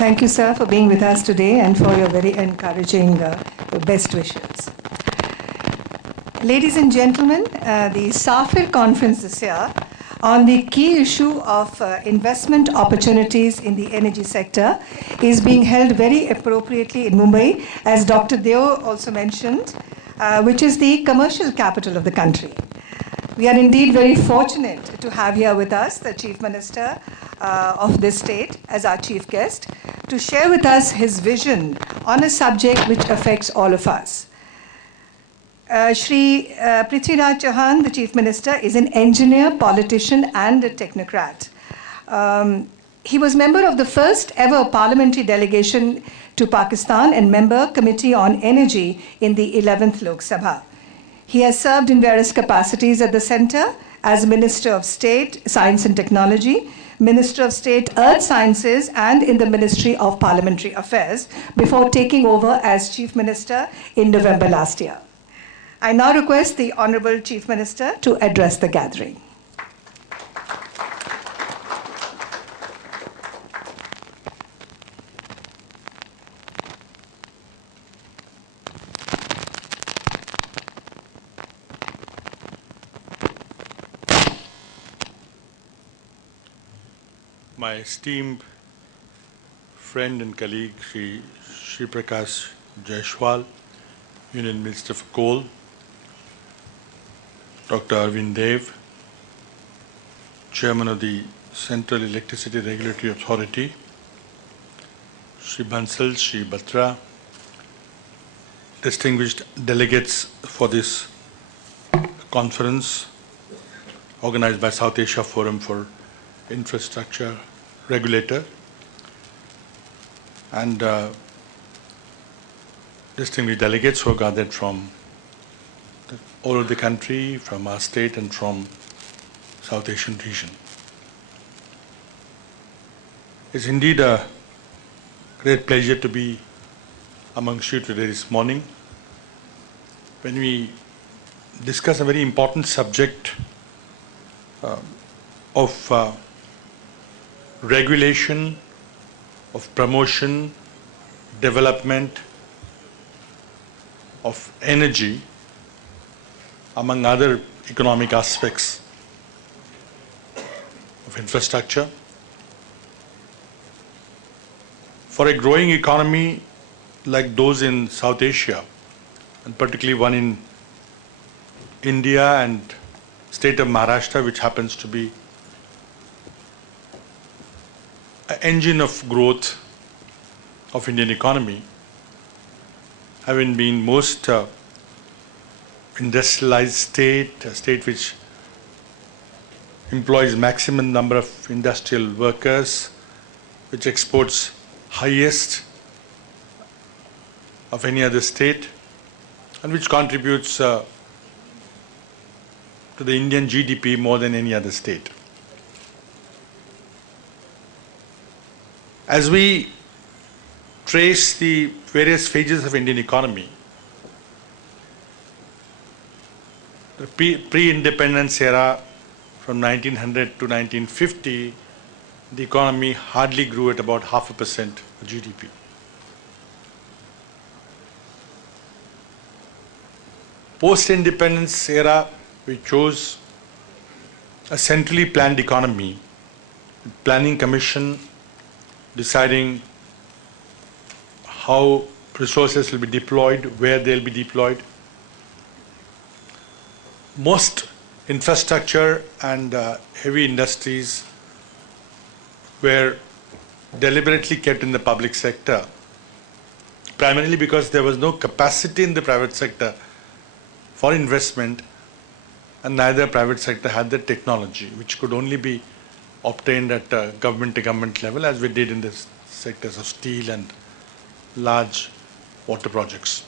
Thank you, sir, for being with us today and for your very encouraging best wishes. Ladies and gentlemen, the SAFIR conference this year on the key issue of investment opportunities in the energy sector is being held very appropriately in Mumbai, as Dr. Deo also mentioned, which is the commercial capital of the country. We are indeed very fortunate to have here with us the Chief Minister of this state as our chief guest to share with us his vision on a subject which affects all of us. Shri Prithviraj Chauhan, the Chief Minister, is an engineer, politician and a technocrat. He was member of the first ever parliamentary delegation to Pakistan and member Committee on Energy in the 11th Lok Sabha. He has served in various capacities at the Centre as Minister of State, Science and Technology, Minister of State, Earth Sciences, and in the Ministry of Parliamentary Affairs before taking over as Chief Minister in November last year. I now request the Honourable Chief Minister to address the gathering. My esteemed friend and colleague, Shri Prakash Jaiswal, Union Minister for Coal, Dr. Arvind Dev, Chairman of the Central Electricity Regulatory Authority, Shri Bansal, Shri Batra, distinguished delegates for this conference organized by South Asia Forum for Infrastructure Regulator, and distinguished delegates who are gathered from all over the country, from our state and from South Asian region. It's indeed a great pleasure to be amongst you today this morning when we discuss a very important subject of regulation, of promotion, development of energy, among other economic aspects of infrastructure. For a growing economy like those in South Asia, and particularly one in India and state of Maharashtra, which happens to be an engine of growth of Indian economy, having been most industrialized state, a state which employs maximum number of industrial workers, which exports highest of any other state, and which contributes to the Indian GDP more than any other state. As we trace the various phases of Indian economy, the pre-independence era from 1900 to 1950, the economy hardly grew at about 0.5% of GDP. Post-independence era, we chose a centrally planned economy, planning commission deciding how resources will be deployed, where they'll be deployed. Most infrastructure and heavy industries were deliberately kept in the public sector, primarily because there was no capacity in the private sector for investment, and neither private sector had the technology, which could only be obtained at government-to-government level, as we did in the sectors of steel and large water projects.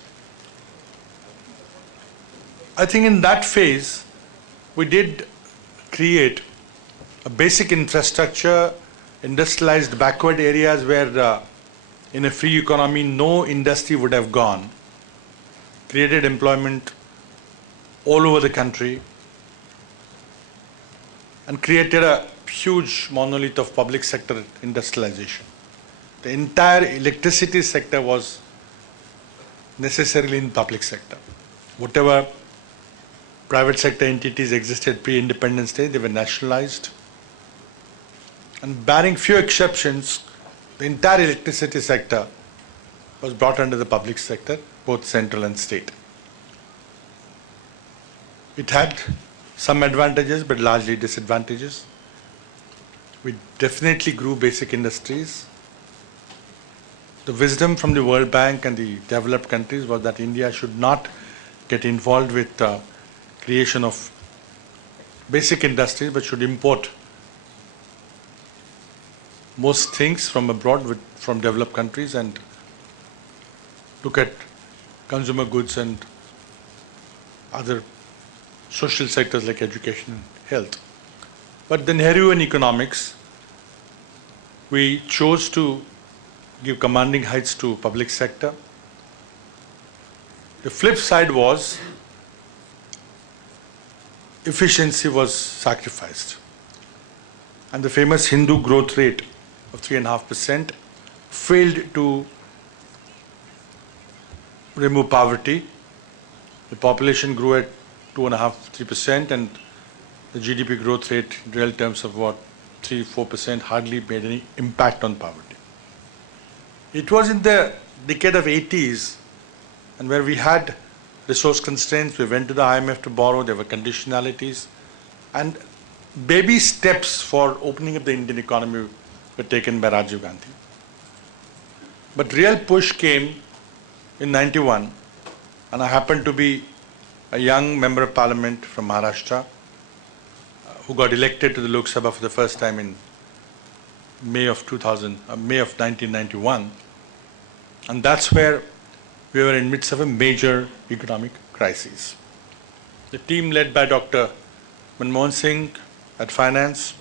I think in that phase, we did create a basic infrastructure, industrialized backward areas where in a free economy no industry would have gone, created employment all over the country, and created a huge monolith of public sector industrialization. the entire electricity sector was necessarily in public sector. Whatever private sector entities existed pre-independence day, they were nationalized. And barring few exceptions, the entire electricity sector was brought under the public sector, both central and state. It had some advantages, but largely disadvantages. We definitely grew basic industries. The wisdom from the World Bank and the developed countries was that India should not get involved with creation of basic industries, but should import most things from abroad, from developed countries, and look at consumer goods and other social sectors like education and health. But the Nehruvian economics, we chose to give commanding heights to public sector. The flip side was efficiency was sacrificed. And the famous Hindu growth rate of 3.5% failed to remove poverty. The population grew at 2.5–3%, and the GDP growth rate in real terms of what, 3–4%, hardly made any impact on poverty. It was in the decade of 80s, and where we had resource constraints, we went to the IMF to borrow, there were conditionalities, and baby steps for opening up the Indian economy were taken by Rajiv Gandhi. But real push came in '91, and I happened to be a young member of parliament from Maharashtra who got elected to the Lok Sabha for the first time in May of 1991. And that's where we were in midst of a major economic crisis. The team led by Dr. Manmohan Singh at finance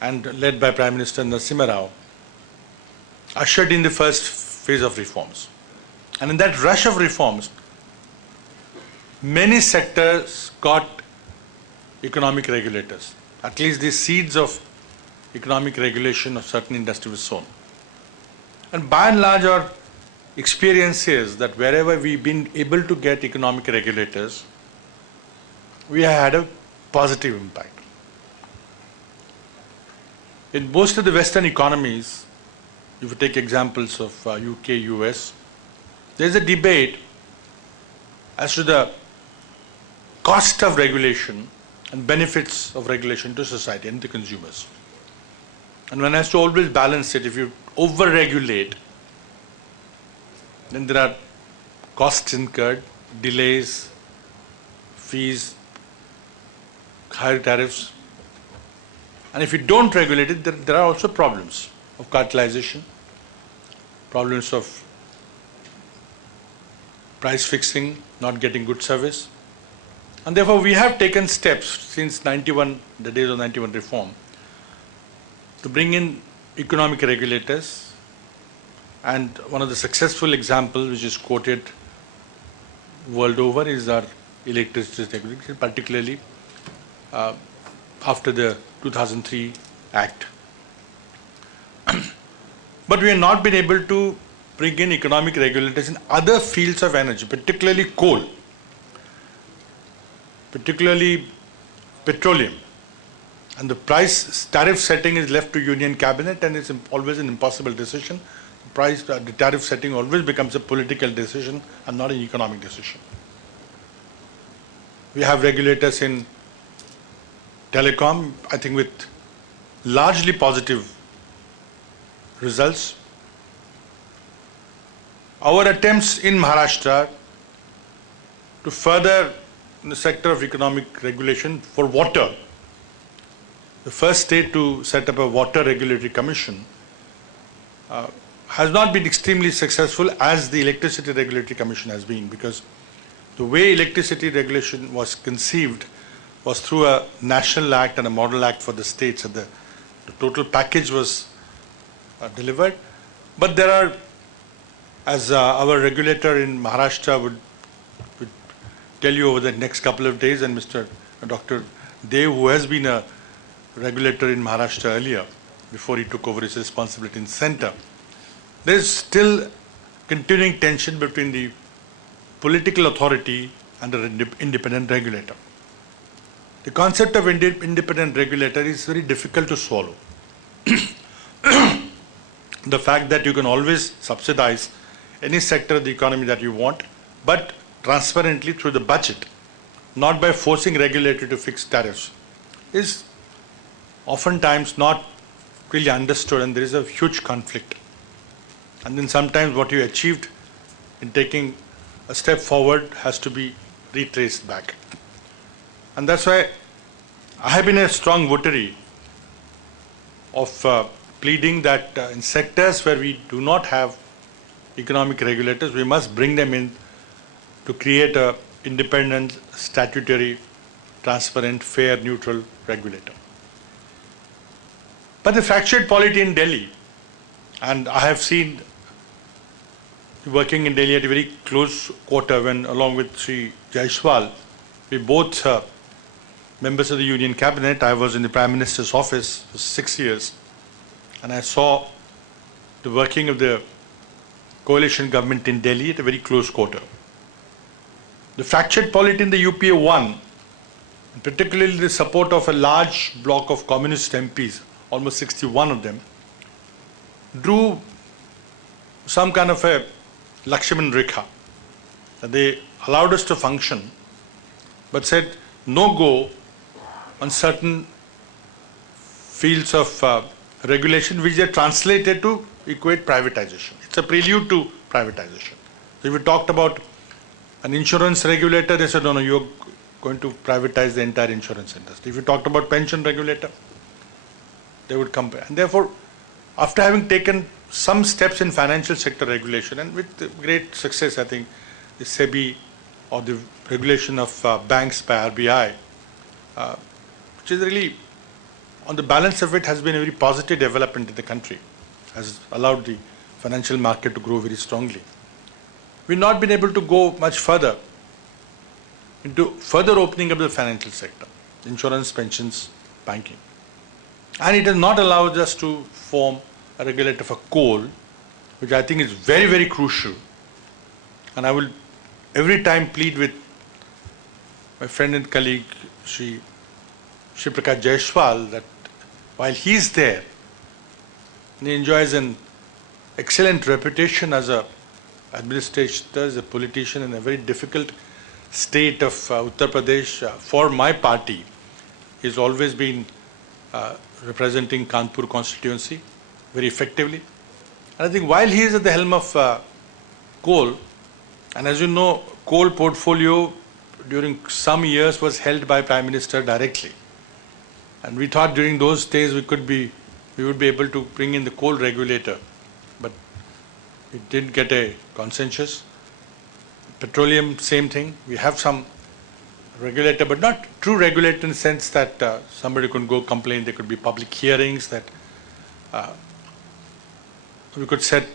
and led by Prime Minister Narasimha Rao ushered in the first phase of reforms. And in that rush of reforms, many sectors got economic regulators. At least the seeds of economic regulation of certain industry was sown. And by and large, our experience is that wherever we've been able to get economic regulators, we have had a positive impact. In most of the Western economies, if you take examples of UK, US, there's a debate as to the cost of regulation and benefits of regulation to society and to consumers. And one has to always balance it. If you over-regulate, then there are costs incurred, delays, fees, higher tariffs. And if you don't regulate it, there are also problems of cartelization, problems of price fixing, not getting good service. And therefore, we have taken steps since '91, the days of '91 reform, to bring in economic regulators. And one of the successful examples which is quoted world over is our electricity regulation, particularly after the 2003 Act. But we have not been able to bring in economic regulators in other fields of energy, particularly coal, particularly petroleum. And the price tariff setting is left to Union Cabinet, and it's always an impossible decision. The tariff setting always becomes a political decision and not an economic decision. We have regulators in telecom, I think with largely positive results. Our attempts in Maharashtra to further the sector of economic regulation for water, the first state to set up a water regulatory commission, has not been extremely successful as the electricity regulatory commission has been, because the way electricity regulation was conceived was through a national act and a model act for the states, and the total package was delivered. But there are, as our regulator in Maharashtra would tell you over the next couple of days, and Dr. Dev, who has been a regulator in Maharashtra earlier, before he took over his responsibility in center. There is still continuing tension between the political authority and the independent regulator. The concept of independent regulator is very difficult to swallow. The fact that you can always subsidize any sector of the economy that you want, but transparently through the budget, not by forcing regulator to fix tariffs, is oftentimes not really understood, and there is a huge conflict. And then sometimes what you achieved in taking a step forward has to be retraced back. And that's why I have been a strong votary of pleading that in sectors where we do not have economic regulators, we must bring them in to create a independent, statutory, transparent, fair, neutral regulator. But the fractured polity in Delhi, and I have seen working in Delhi at a very close quarter when, along with Sri Jaiswal, we both members of the Union Cabinet. I was in the Prime Minister's office for 6 years, and I saw the working of the coalition government in Delhi at a very close quarter. The fractured polity in the UPA won, particularly the support of a large block of communist MPs, almost 61 of them, drew some kind of a Lakshman Rekha. They allowed us to function, but said no go on certain fields of regulation which are translated to equate privatization. It's a prelude to privatization. So if we talked about an insurance regulator, they said, no, you're going to privatize the entire insurance industry. If you talked about pension regulator, they would compare. And therefore, after having taken some steps in financial sector regulation, and with great success, I think, the SEBI or the regulation of banks by RBI, which is really, on the balance of it, has been a very positive development in the country, has allowed the financial market to grow very strongly. We've not been able to go much further into further opening up the financial sector, insurance, pensions, banking. And it has not allowed us to form a regulator for coal, which I think is very, very crucial. And I will every time plead with my friend and colleague, Shri Prakash Jaiswal, that while he's there, he enjoys an excellent reputation as a administrator, as a politician in a very difficult state of Uttar Pradesh. For my party, he's always been representing Kanpur constituency very effectively. And I think while he is at the helm of coal, and as you know, coal portfolio during some years was held by Prime Minister directly. And we thought during those days we would be able to bring in the coal regulator, but it didn't get a consensus. Petroleum, same thing. We have some regulator, but not true regulator in the sense that somebody could go complain. There could be public hearings, that we could set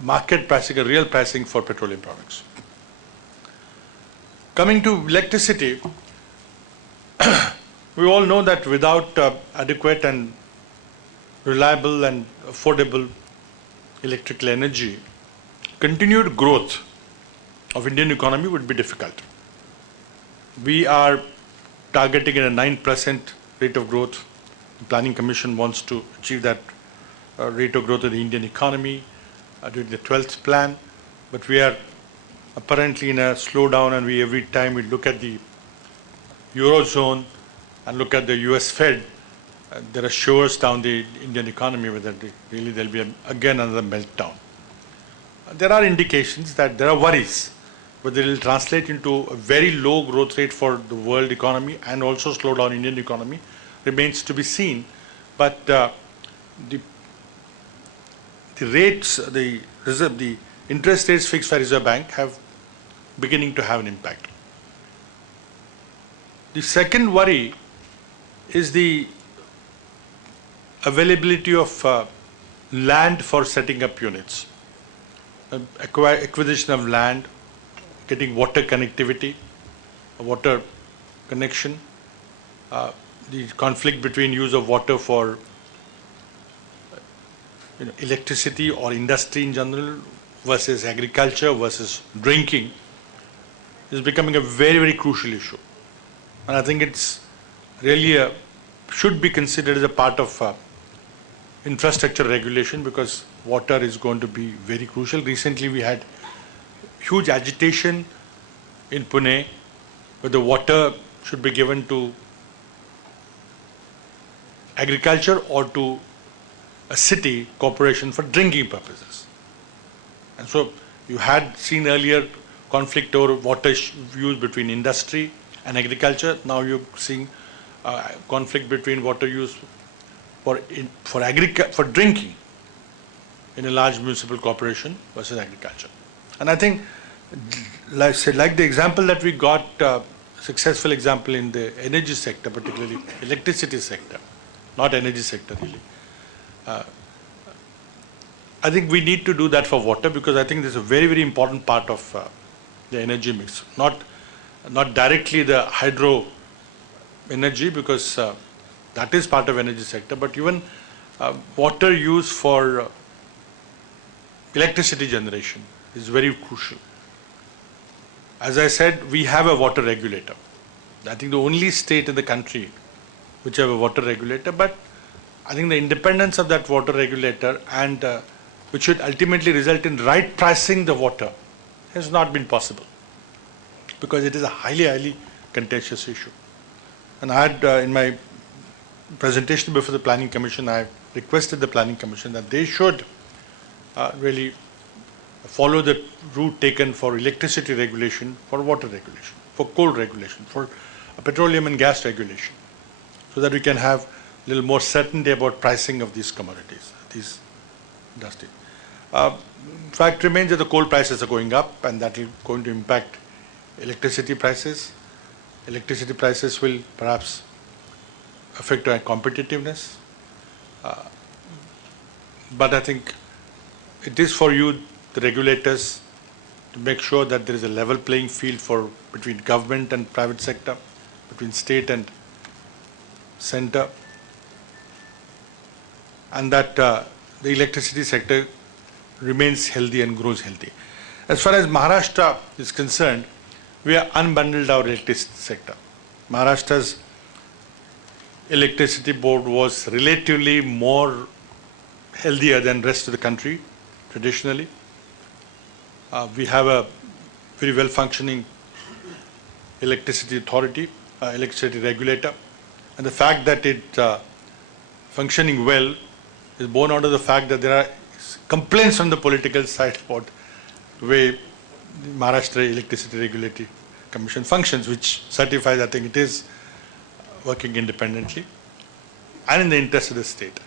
market pricing, a real pricing for petroleum products. Coming to electricity, we all know that without adequate and reliable and affordable electrical energy, continued growth of Indian economy would be difficult. We are targeting at a 9% rate of growth. The Planning Commission wants to achieve that rate of growth of the Indian economy during the 12th plan, but we are apparently in a slowdown, and every time we look at the Eurozone and look at the US Fed, there are showers down the Indian economy whether really there'll be again another meltdown. There are indications that there are worries whether it will translate into a very low growth rate for the world economy and also slow down Indian economy remains to be seen. But the rates, the interest rates fixed by Reserve Bank have beginning to have an impact. The second worry is the availability of land for setting up units, acquisition of land, getting water connectivity, a water connection, the conflict between use of water for electricity or industry in general versus agriculture versus drinking is becoming a very, very crucial issue. And I think it's really should be considered as a part of infrastructure regulation, because water is going to be very crucial. Recently we had huge agitation in Pune where the water should be given to agriculture or to a city corporation for drinking purposes. And so you had seen earlier conflict over water use between industry and agriculture. Now you're seeing conflict between water use for drinking in a large municipal corporation versus agriculture. And I think, like the example that we got, successful example in the energy sector, particularly electricity sector, not energy sector really. I think we need to do that for water, because I think this is a very, very important part of the energy mix. Not directly the hydro energy, because that is part of energy sector, but even water use for electricity generation is very crucial. As I said, we have a water regulator. I think the only state in the country which have a water regulator, but I think the independence of that water regulator and which should ultimately result in right pricing the water has not been possible, because it is a highly, highly contentious issue. And I had in my presentation before the Planning Commission, I requested the Planning Commission that they should really follow the route taken for electricity regulation, for water regulation, for coal regulation, for petroleum and gas regulation, so that we can have a little more certainty about pricing of these commodities, these industries. Fact remains that the coal prices are going up, and that is going to impact electricity prices. Electricity prices will perhaps affect our competitiveness. But I think it is for you, the regulators, to make sure that there is a level playing field between government and private sector, between state and center, and that the electricity sector remains healthy and grows healthy. As far as Maharashtra is concerned, we have unbundled our electricity sector. Maharashtra's electricity board was relatively more healthier than the rest of the country traditionally. We have a very well functioning electricity authority, electricity regulator, and the fact that it functioning well is born out of the fact that there are complaints from the political side about the way the Maharashtra Electricity Regulatory Commission functions, which certifies, I think, it is working independently and in the interest of the state.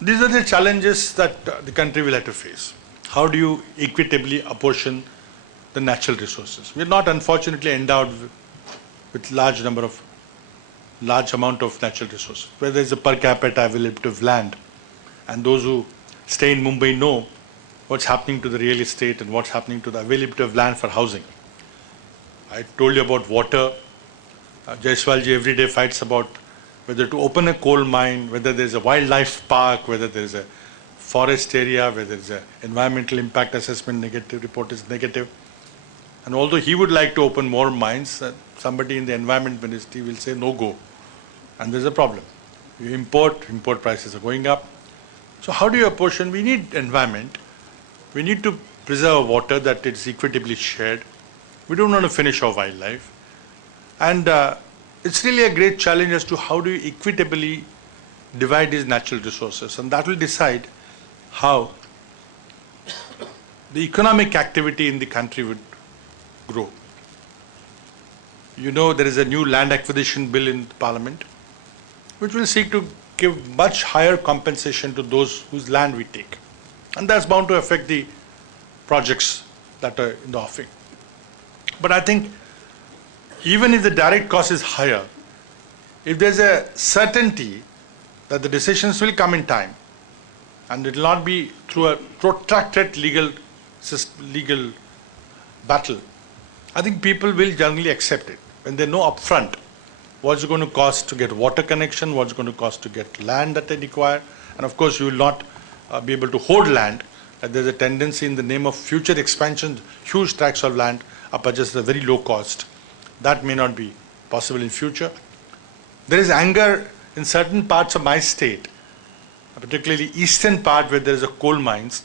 These are the challenges that the country will have to face. How do you equitably apportion the natural resources? We are not, unfortunately, endowed with large amount of natural resources, where there is a per capita availability of land. And those who stay in Mumbai know what's happening to the real estate and what's happening to the availability of land for housing. I told you about water. Jaiswalji every day fights about whether to open a coal mine, whether there's a wildlife park, whether there's a forest area, whether there's an environmental impact assessment report is negative. And although he would like to open more mines, somebody in the environment ministry will say no go. And there's a problem. You import prices are going up. So how do you apportion? We need environment. We need to preserve water, that it's equitably shared. We don't want to finish our wildlife. And it's really a great challenge as to how do you equitably divide these natural resources. And that will decide how the economic activity in the country would grow. You know, there is a new land acquisition bill in Parliament, which will seek to give much higher compensation to those whose land we take. And that's bound to affect the projects that are in the offing. But I think even if the direct cost is higher, if there's a certainty that the decisions will come in time, and it will not be through a protracted legal battle, I think people will generally accept it when they know upfront what's it going to cost to get water connection, what's it going to cost to get land that they require, and of course you will not be able to hold land. There's a tendency in the name of future expansion, huge tracts of land are purchased at a very low cost. That may not be possible in future. There is anger in certain parts of my state, particularly eastern part where there is a coal mines,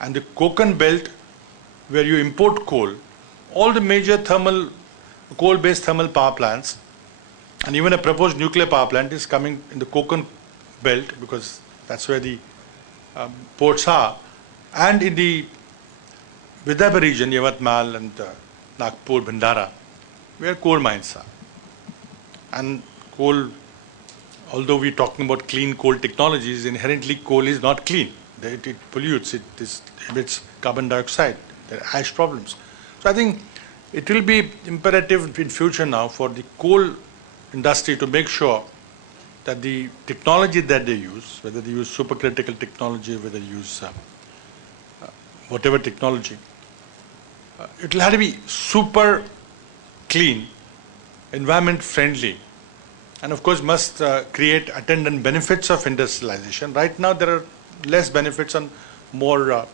and the Konkan belt where you import coal. All the major coal-based thermal power plants, and even a proposed nuclear power plant is coming in the Konkan belt because that's where the ports are, and in the Vidarbha region, Yavatmal and Nagpur, Bhandara, where coal mines are. And coal, although we're talking about clean coal technologies, inherently coal is not clean. It pollutes, it emits carbon dioxide, there are ash problems. So I think it will be imperative in future now for the coal industry to make sure that the technology that they use, whether they use supercritical technology, whether they use whatever technology, it will have to be super clean, environment friendly, and of course must create attendant benefits of industrialization. Right now there are less benefits and more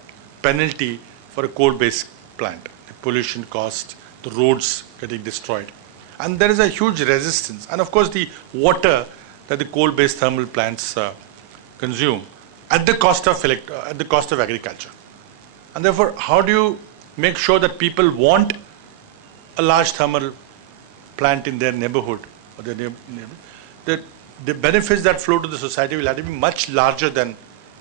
penalty for a coal-based plant, the pollution cost, the roads getting destroyed. And there is a huge resistance. And of course the water that the coal-based thermal plants consume at the cost of agriculture. And therefore, how do you make sure that people want a large thermal plant in their neighborhood or their neighborhood? The benefits that flow to the society will have to be much larger than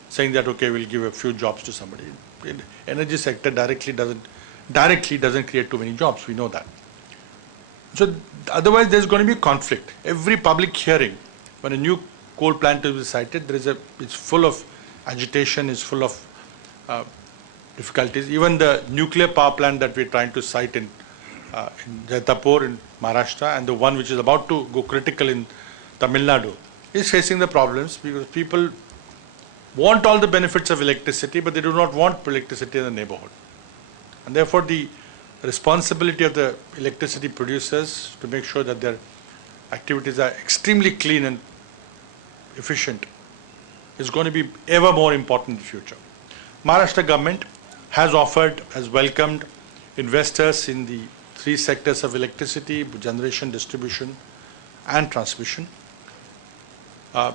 saying that, okay, we'll give a few jobs to somebody. The energy sector directly doesn't create too many jobs. We know that. So otherwise, there's going to be conflict. Every public hearing, when a new coal plant is cited, it's full of agitation, it's full of difficulties. Even the nuclear power plant that we're trying to cite in Jaitapur in Maharashtra, and the one which is about to go critical in Tamil Nadu, is facing the problems because people want all the benefits of electricity, but they do not want electricity in the neighborhood. And therefore, the responsibility of the electricity producers to make sure that their activities are extremely clean and efficient is going to be ever more important in the future. Maharashtra government has welcomed investors in the three sectors of electricity, generation, distribution, and transmission. There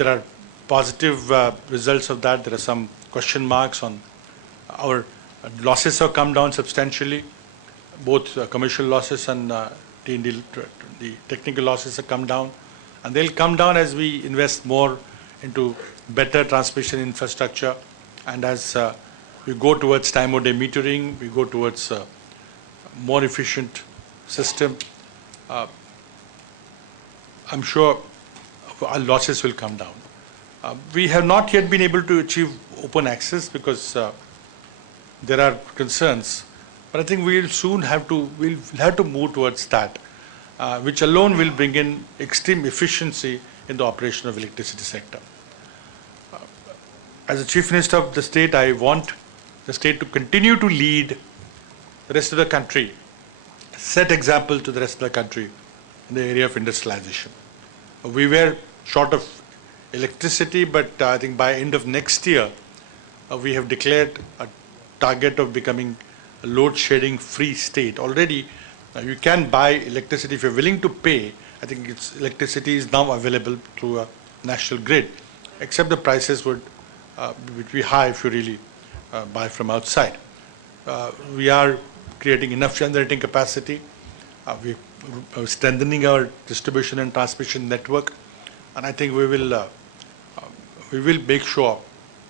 are positive results of that. There are some question marks on our losses have come down substantially. Both commercial losses and the technical losses have come down. And they'll come down as we invest more into better transmission infrastructure. And as we go towards time of day metering, we go towards more efficient system, I'm sure our losses will come down. We have not yet been able to achieve open access because there are concerns, but I think we'll have to move towards that, which alone will bring in extreme efficiency in the operation of electricity sector. As the Chief Minister of the state, I want the state to continue to lead the rest of the country, set example to the rest of the country in the area of industrialization. We were short of electricity, but I think by end of next year, we have declared a target of becoming a load shedding free state. Already, you can buy electricity if you're willing to pay. I think electricity is now available through a national grid, except the prices would be high if you really buy from outside. We are creating enough generating capacity. We are strengthening our distribution and transmission network, and I think we will make sure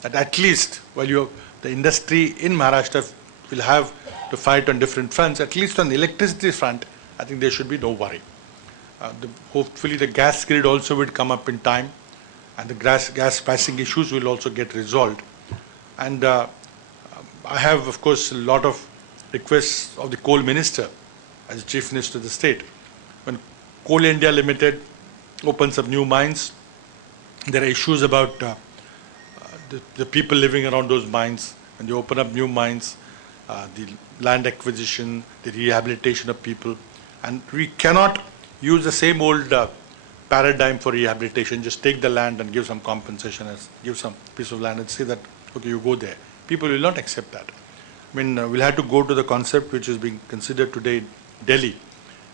that at least while the industry in Maharashtra will have to fight on different fronts, at least on the electricity front, I think there should be no worry. Hopefully the gas grid also will come up in time, and the gas pricing issues will also get resolved. And I have, of course, a lot of requests of the Coal Minister as the Chief Minister of the state. When Coal India Limited opens up new mines, there are issues about the people living around those mines. When they open up new mines, the land acquisition, the rehabilitation of people, and we cannot use the same old paradigm for rehabilitation, just take the land and give some compensation, give some piece of land and say that, okay, you go there. People will not accept that. I mean, we'll have to go to the concept which is being considered today in Delhi,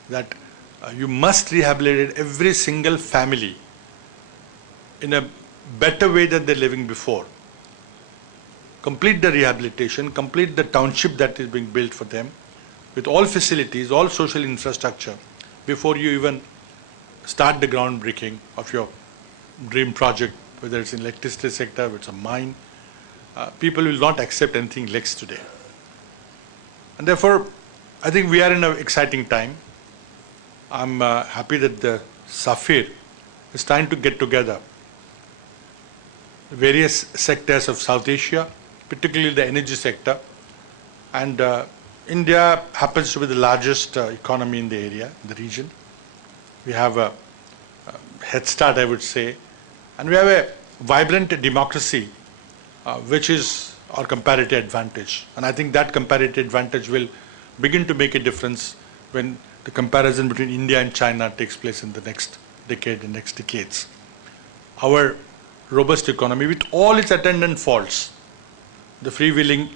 that you must rehabilitate every single family in a better way than they're living before. Complete the rehabilitation, complete the township that is being built for them with all facilities, all social infrastructure before you even start the groundbreaking of your dream project, whether it's in electricity sector, whether it's a mine. People will not accept anything less today. And therefore, I think we are in an exciting time. I'm happy that the SAFIR is trying to get together various sectors of South Asia, particularly the energy sector. And India happens to be the largest economy in the area, the region. We have a head start, I would say. And we have a vibrant democracy, which is our comparative advantage. And I think that comparative advantage will begin to make a difference when the comparison between India and China takes place in the next decade and next decades. Our robust economy, with all its attendant faults, the freewheeling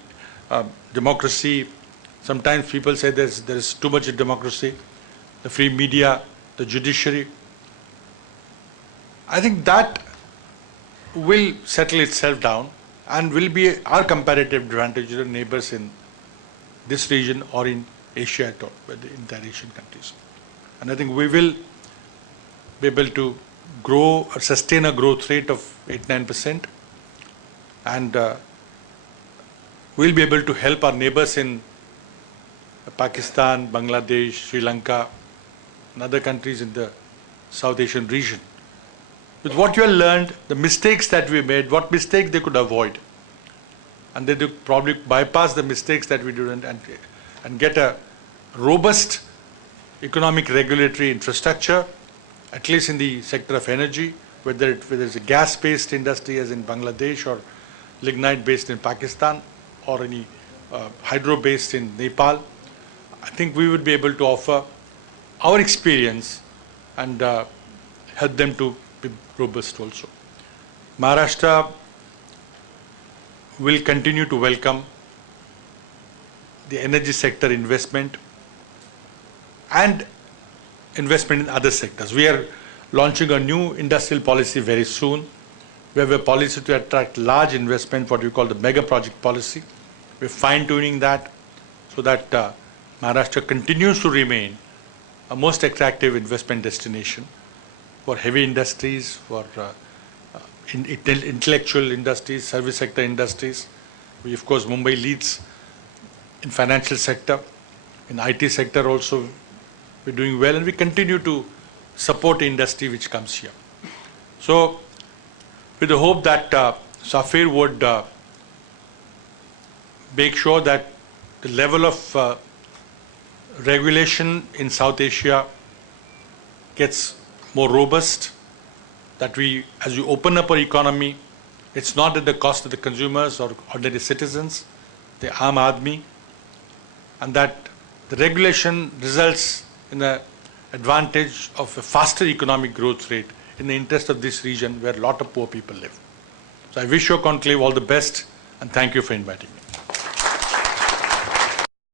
democracy, sometimes people say there is too much democracy, the free media, the judiciary. I think that will settle itself down and will be our comparative advantage to the neighbors in this region or in Asia at all, with the entire Asian countries. And I think we will be able to grow or sustain a growth rate of 8-9%, and we'll be able to help our neighbors in Pakistan, Bangladesh, Sri Lanka, and other countries in the South Asian region. With what you have learned, the mistakes that we made, what mistakes they could avoid, and they could probably bypass the mistakes that we didn't and get a robust economic regulatory infrastructure, at least in the sector of energy, whether it's a gas-based industry as in Bangladesh or lignite-based in Pakistan or any hydro-based in Nepal. I think we would be able to offer our experience and help them to be robust also. Maharashtra will continue to welcome the energy sector investment and investment in other sectors. We are launching a new industrial policy very soon. We have a policy to attract large investment, what we call the mega project policy. We're fine-tuning that so that Maharashtra continues to remain a most attractive investment destination for heavy industries, for intellectual industries, service sector industries. We, of course, Mumbai leads in financial sector, in IT sector also. We're doing well, and we continue to support the industry which comes here. So, with the hope that SAFIR would make sure that the level of regulation in South Asia gets more robust, that we, as we open up our economy, it's not at the cost of the consumers or ordinary citizens, the Aam Aadmi, and that the regulation results in the advantage of a faster economic growth rate in the interest of this region where a lot of poor people live. So I wish your conclave all the best, and thank you for inviting me.